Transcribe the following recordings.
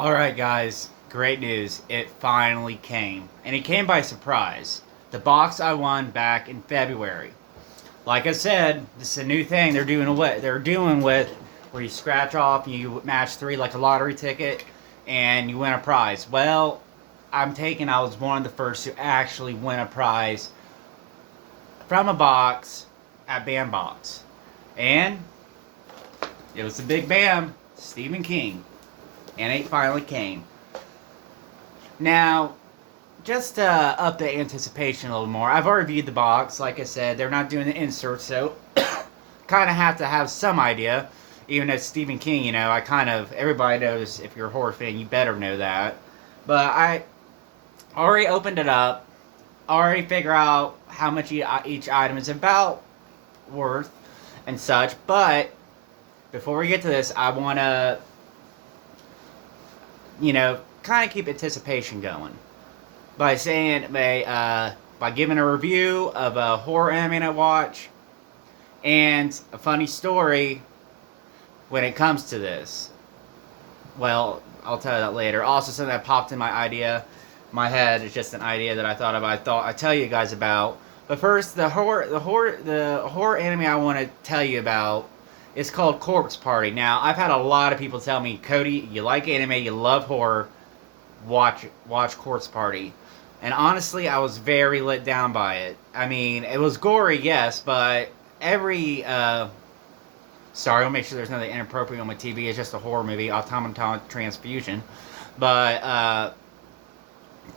Alright, guys, great news. It finally came. And it came by surprise. The box I won back in February. Like I said, this is a new thing they're doing with where you scratch off and you match three like a lottery ticket and you win a prize. Well, I was one of the first to actually win a prize from a box at Bandbox. And it was the big Bam, Stephen King. And it finally came. Now, just to up the anticipation a little more, I've already viewed the box. Like I said, they're not doing the insert, so kind of have to have some idea. Even though Stephen King, everybody knows if you're a horror fan, you better know that. But I already opened it up, already figure out how much each item is about worth and such. But before we get to this, I want to, kind of keep anticipation going by by giving a review of a horror anime I watch and a funny story when it comes to this. Well, I'll tell you that later. Also, something that popped in my head is just an idea that I thought of. I thought I'd tell you guys about. But first, the horror anime I want to tell you about is called Corpse Party. Now, I've had a lot of people tell me, Cody, you like anime, you love horror, watch Corpse Party. And honestly, I was very let down by it. I mean, it was gory, yes, but every sorry, I'll make sure there's nothing inappropriate on my TV. It's just a horror movie, Automaton Transfusion. But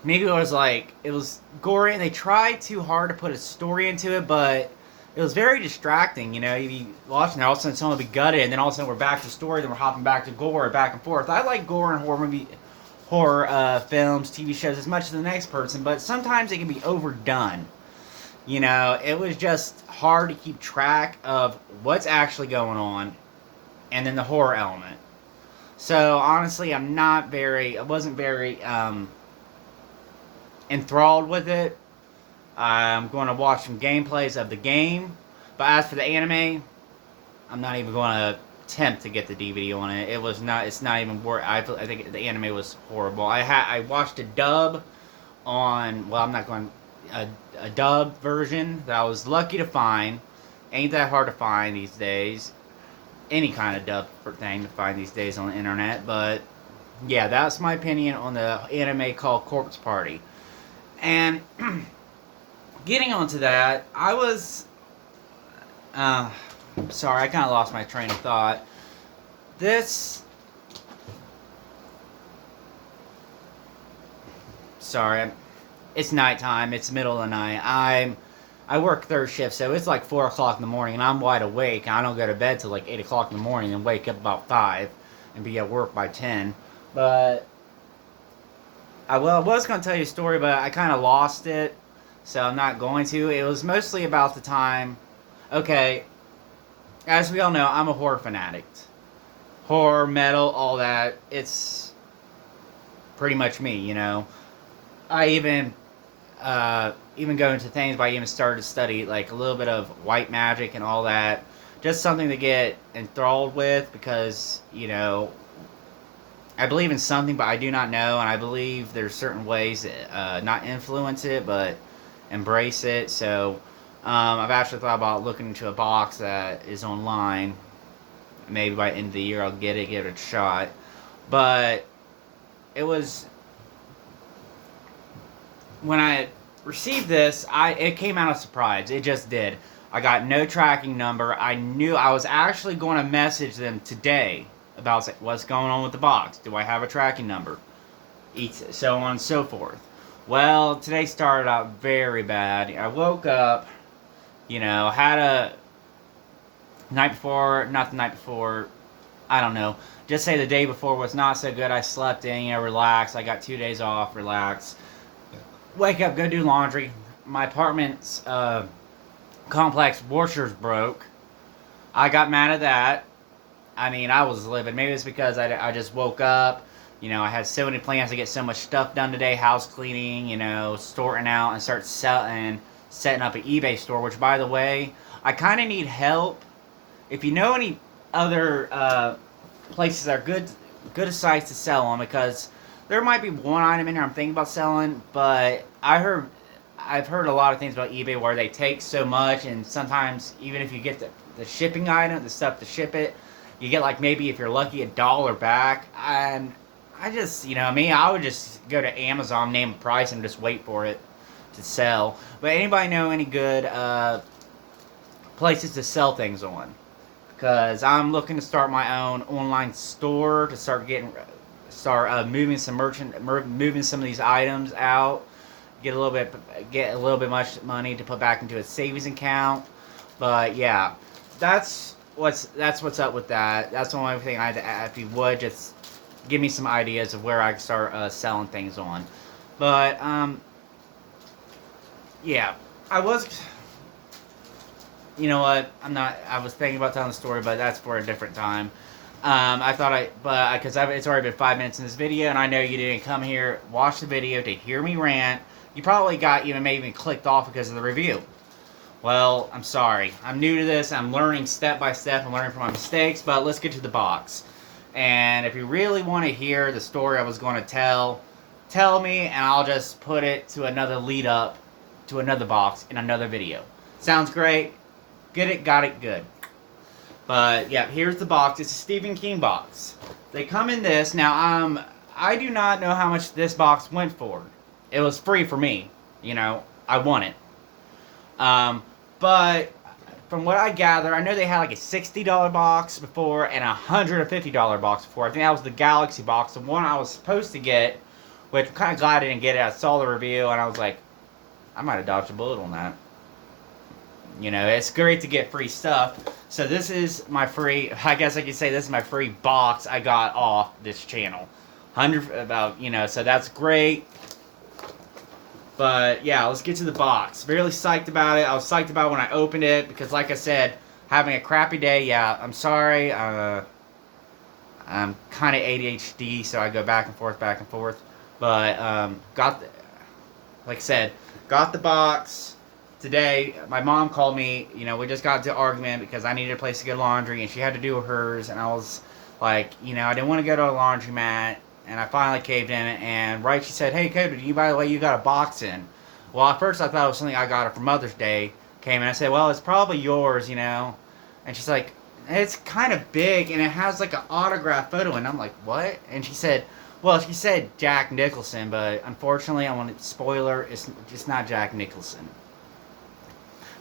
maybe it was gory, and they tried too hard to put a story into it, but it was very distracting. You'd be watching it, all of a sudden someone would be gutted, and then all of a sudden we're back to story, then we're hopping back to gore, back and forth. I like gore and horror films, TV shows as much as the next person, but sometimes it can be overdone. It was just hard to keep track of what's actually going on, and then the horror element. So honestly, I wasn't very enthralled with it. I'm going to watch some gameplays of the game, but as for the anime, I'm not even going to attempt to get the DVD on it. It's not even worth. I think the anime was horrible. I watched a dub on. Well, I'm not going. A dub version that I was lucky to find. Ain't that hard to find these days. Any kind of dub thing to find these days on the internet. But yeah, that's my opinion on the anime called Corpse Party. And getting onto that, I was sorry, I kind of lost my train of thought. Sorry, it's nighttime. It's middle of the night. I work third shift, so it's like 4 o'clock in the morning, and I'm wide awake. And I don't go to bed till like 8 o'clock in the morning, and wake up about 5, and be at work by 10. But I was going to tell you a story, but I kind of lost it, so I'm not going to. It was mostly about the time. Okay, as we all know, I'm a horror fanatic. Horror, metal, all that. It's pretty much me. I even go into things, but I even started to study like a little bit of white magic and all that. Just something to get enthralled with because, I believe in something, but I do not know, and I believe there's certain ways that not influence it, but embrace it. So I've actually thought about looking into a box that is online. Maybe by the end of the year I'll give it a shot. But it was when I received this, it came out of surprise. It just did. I got no tracking number. I knew I was actually going to message them today about what's going on with the box. Do I have a tracking number? So on and so forth. Well, today started out very bad. I woke up, had a not the night before, I don't know. Just say the day before was not so good. I slept in, relaxed. I got 2 days off, relaxed. Wake up, go do laundry. My apartment's complex washer's broke. I got mad at that. I mean, I was livid. Maybe it's because I just woke up. I had so many plans to get so much stuff done today. House cleaning, sorting out and setting up an eBay store. Which, by the way, I kind of need help. If you know any other places that are good good sites to sell on, because there might be one item in here I'm thinking about selling, but I've heard a lot of things about eBay where they take so much, and sometimes even if you get the shipping item, the stuff to ship it, you get like maybe if you're lucky $1 back. And I just, me, I would just go to Amazon, name a price, and just wait for it to sell. But anybody know any good places to sell things on? Because I'm looking to start my own online store to start moving some of these items out, get a little bit much money to put back into a savings account. But yeah, that's what's up with that. That's the only thing if you would just give me some ideas of where I can start selling things on. But yeah, I was. You know what? I was thinking about telling the story, but that's for a different time. Because it's already been 5 minutes in this video, and I know you didn't come here, watch the video to hear me rant. You probably maybe clicked off because of the review. Well, I'm sorry. I'm new to this. I'm learning step by step. I'm learning from my mistakes, but let's get to the box. And if you really want to hear the story I was going to tell me, and I'll just put it to another lead up to another box in another video. Sounds great? Get it, got it, good. But yeah, here's the box. It's a Stephen King box. They come in this. Now, I do not know how much this box went for. It was free for me. I won it. But from what I gather, I know they had like a $60 box before and a $150 box before. I think that was the Galaxy box, the one I was supposed to get, which I'm kind of glad I didn't get it. I saw the review and I was like, I might have dodged a bullet on that. It's great to get free stuff. So this is my free, I guess I could say this is my free box I got off this channel. So that's great. But yeah, let's get to the box. Really psyched about it. I was psyched about it when I opened it because, like I said, having a crappy day. Yeah, I'm sorry. I'm kind of ADHD, so I go back and forth. But like I said, got the box. Today, my mom called me, we just got into an argument because I needed a place to get laundry, and she had to do hers, and I was like, I didn't want to go to a laundromat, and I finally caved in, and she said, hey, Cody, by the way, you got a box in. Well, at first I thought it was something I got her for Mother's Day, and I said, well, it's probably yours, and she's like, it's kind of big, and it has like an autograph photo, and I'm like, what? And she said Jack Nicholson, but unfortunately, I want to spoiler, it's just not Jack Nicholson.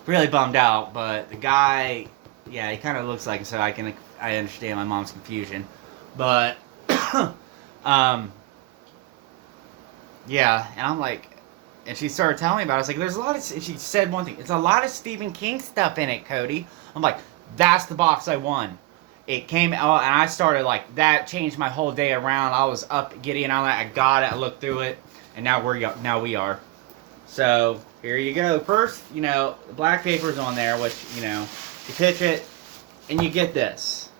Really bummed out, but the guy, yeah, he kind of looks like him, so I understand my mom's confusion. But yeah, and I'm like, and she started telling me about it. I was like, there's a lot of, she said one thing, it's a lot of Stephen King stuff in it, Cody. I'm like, that's the box I won. It came out, and I started like, that changed my whole day around. I was up, giddy, and all that. I got it, I looked through it, and now we are. So, here you go. First, the black paper's on there, which, you pitch it, and you get this.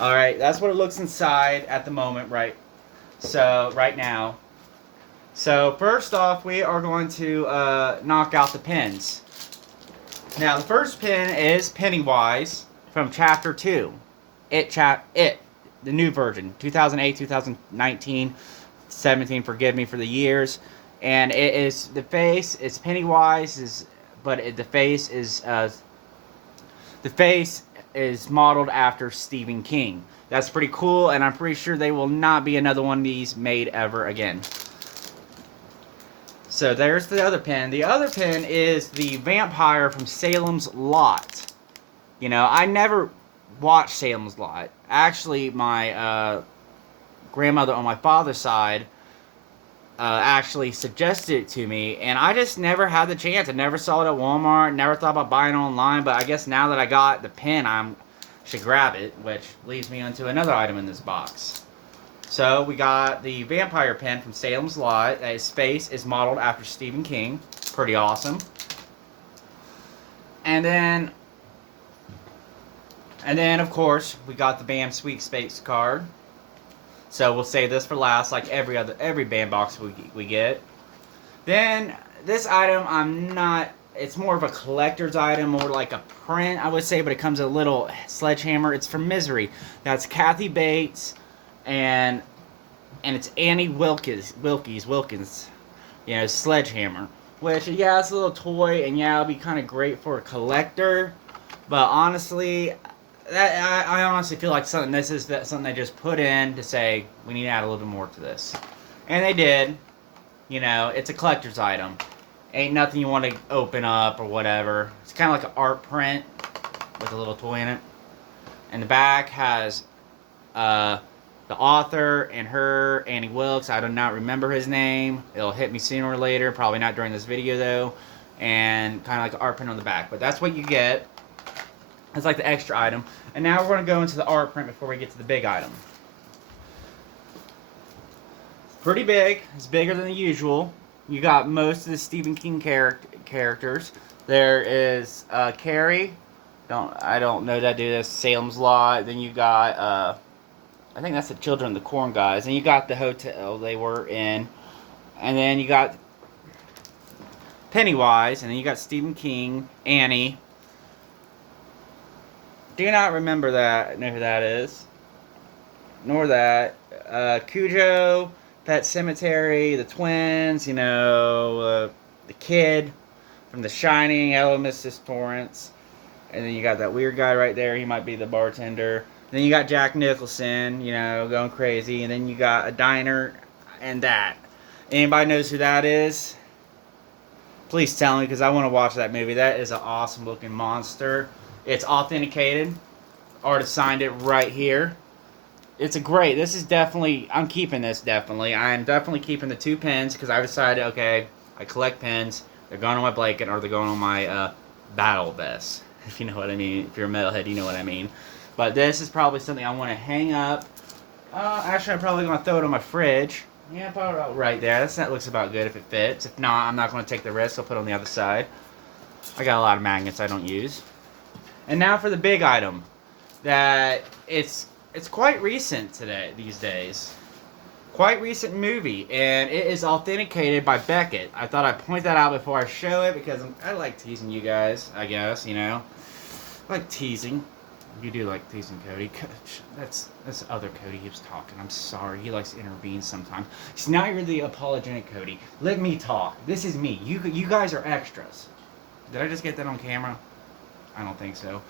Alright, that's what it looks inside at the moment, right now. So, first off, we are going to knock out the pins. Now, the first pin is Pennywise from Chapter 2. The new version, 2008, 2019, 17, forgive me for the years. And it is, the face is Pennywise, the face is modeled after Stephen King. That's pretty cool, and I'm pretty sure they will not be another one of these made ever again. So there's the other pin. The other pin is the vampire from Salem's Lot. I never watched Salem's Lot. Actually, my grandmother on my father's side actually suggested it to me, and I just never had the chance. I never saw it at Walmart, never thought about buying it online, but I guess now that I got the pin, I should grab it, which leads me onto another item in this box. So, we got the vampire pin from Salem's Lot. His face is modeled after Stephen King. Pretty awesome. And then, of course, we got the BAM Sweepstakes card. So we'll save this for last, like every BAM box we get. Then this item, it's more of a collector's item, more like a print, I would say, but it comes with a little sledgehammer. It's from Misery. That's Kathy Bates and it's Annie Wilkins, Sledgehammer. Which, yeah, it's a little toy, and yeah, it'll be kind of great for a collector. But honestly, I honestly feel like something they just put in to say we need to add a little bit more to this, and they did. It's a collector's item. Ain't nothing you want to open up or whatever. It's kind of like an art print with a little toy in it. And the back has the author and her, Annie Wilkes. I do not remember his name. It'll hit me sooner or later. Probably not during this video though. And kind of like an art print on the back. But that's what you get. It's like the extra item. And now we're going to go into the art print before we get to the big item. Pretty big. It's bigger than the usual. You got most of the Stephen King characters. There is Carrie. I don't know that dude. That's Salem's Lot. Then you got I think that's the Children of the Corn guys. And you got the hotel they were in. And then you got Pennywise. And then you got Stephen King, Annie. Do not remember that. Know who that is. Nor that. Cujo, Pet Sematary, the twins, the kid from The Shining, Hello, Mrs. Torrance. And then you got that weird guy right there. He might be the bartender. Then you got Jack Nicholson, going crazy. And then you got a diner and that. Anybody knows who that is? Please tell me, because I want to watch that movie. That is an awesome looking monster. It's authenticated. Artist signed it right here. This is definitely, I'm keeping this definitely. I'm definitely keeping the 2 pins because I decided, okay, I collect pins. They're going on my blanket or they're going on my battle vest. If you know what I mean. If you're a metalhead, you know what I mean. But this is probably something I want to hang up. Actually, I'm probably going to throw it on my fridge. Yeah, probably right there. That looks about good if it fits. If not, I'm not going to take the risk. I'll put it on the other side. I got a lot of magnets I don't use. And now for the big item. That it's quite recent these days. Quite recent movie. And it is authenticated by Beckett. I thought I'd point that out before I show it because I like teasing you guys, I guess, I like teasing. You do like teasing Cody. That's other Cody. He was talking. I'm sorry. He likes to intervene sometimes. See, now you're the apologetic Cody. Let me talk. This is me. You guys are extras. Did I just get that on camera? I don't think so.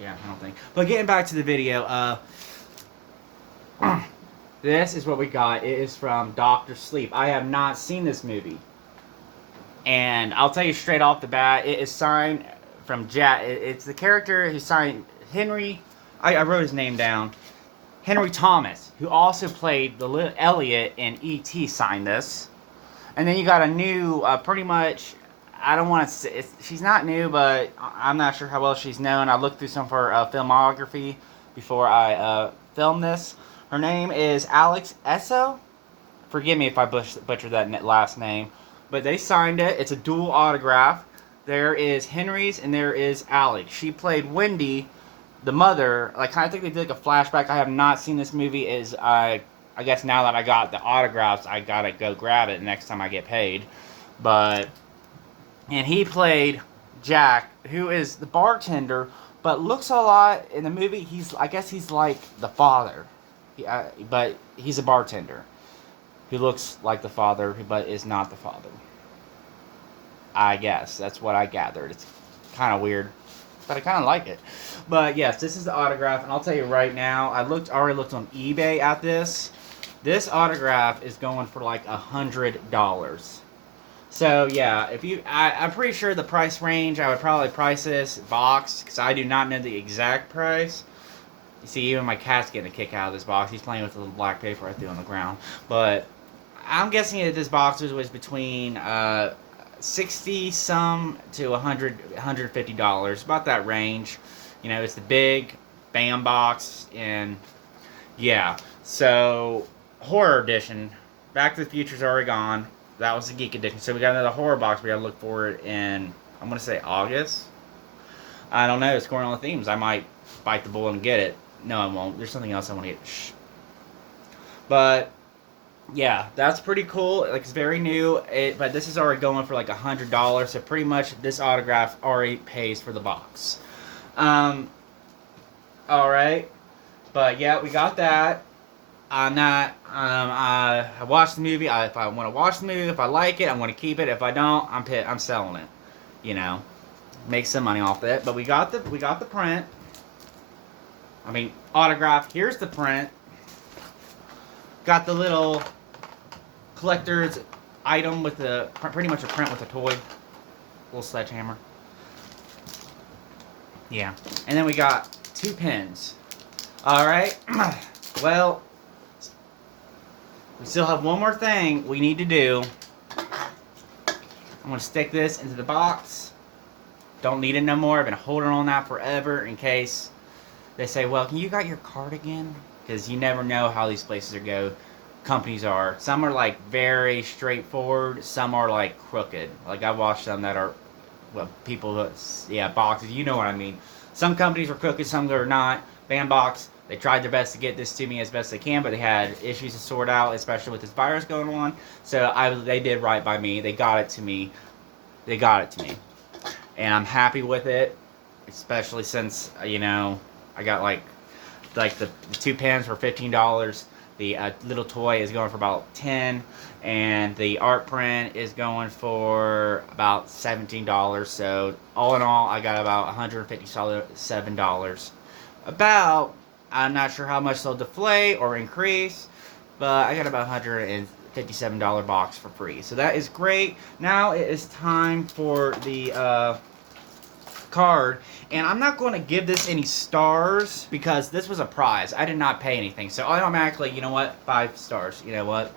Yeah, I don't think. But getting back to the video, this is what we got. It is from Dr. Sleep. I have not seen this movie. And I'll tell you straight off the bat, it is signed from Jack. It's the character who signed Henry. I wrote his name down. Henry Thomas, who also played the little Elliot in E.T., signed this. And then you got a new, pretty much, I don't want to say, she's not new, but I'm not sure how well she's known. I looked through some of her filmography before I filmed this. Her name is Alex Esso. Forgive me if I butchered that last name. But they signed it. It's a dual autograph. There is Henry's and there is Alex. She played Wendy, the mother. Like, I think they did like a flashback. I have not seen this movie. I guess now that I got the autographs, I gotta go grab it next time I get paid. And he played Jack, who is the bartender, but looks a lot in the movie. I guess he's like the father, but he's a bartender. He looks like the father, but is not the father. I guess that's what I gathered. It's kind of weird, but I kind of like it. But yes, this is the autograph, and I'll tell you right now, I already looked on eBay at this. This autograph is going for like $100. So yeah, I'm pretty sure the price range, I would probably price this box, because I do not know the exact price. You see, even my cat's getting a kick out of this box. He's playing with the little black paper I threw on the ground. But I'm guessing that this box was between 60 some to $150, about that range. It's the big BAM box, and yeah. So horror edition, Back to the Future's already gone. That was the geek edition. So we got another horror box. We gotta look for it in, I'm gonna say August. I don't know. It's going on the themes. I might bite the bullet and get it. No, I won't. There's something else I want to get. Shh. But yeah, that's pretty cool. Like, it's very new. But this is already going for like $100. So pretty much this autograph already pays for the box. All right. But yeah, we got that. I'm not. I watched the movie. If I want to watch the movie, if I like it, I'm going to keep it. If I don't, I'm selling it. You know, make some money off it. But we got the print. I mean, autograph. Here's the print. Got the little collector's item with the pretty much a print with a toy, little sledgehammer. Yeah, and then we got 2 pins. All right. Well, we still have one more thing we need to do. I'm gonna stick this into the box. Don't need it no more. I've been holding on that forever in case they say, well, you got your card again? Because you never know how these places companies are. Some are like very straightforward. Some are like crooked. Like I've watched some that are, well, people, yeah, boxes. You know what I mean. Some companies are crooked, some are not. Bandbox, they tried their best to get this to me as best they can, but they had issues to sort out, especially with this virus going on. So they did right by me. They got it to me. And I'm happy with it, especially since, you know, I got like the 2 pens for $15. The little toy is going for about $10, and the art print is going for about $17. So all in all, I got about $157. About, I'm not sure how much they'll deflate or increase, but I got about $157 box for free. So that is great. Now it is time for the card, and I'm not going to give this any stars because this was a prize. I did not pay anything, so automatically, you know what, 5 stars. You know what,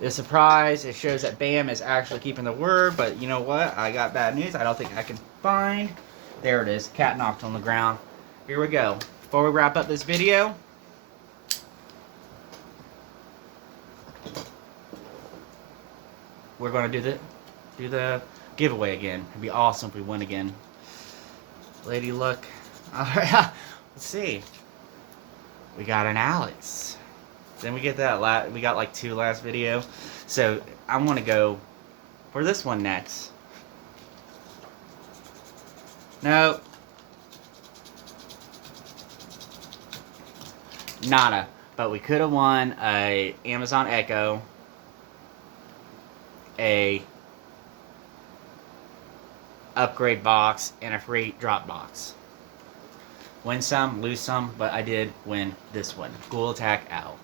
it's a prize. It shows that BAM is actually keeping the word, but you know what, I got bad news. I don't think I can find, there it is, cat knocked on the ground. Here we go. Before we wrap up this video, we're going to do the giveaway again. It'd be awesome if we win again. Lady Luck. Alright, let's see. We got an Alex. Then we get that we got like 2 last video. So I'm gonna go for this one next. No. Nada. But we could have won a Amazon Echo, a upgrade box, and a free drop box. Win some, lose some, but I did win this one. Ghoul Attack out.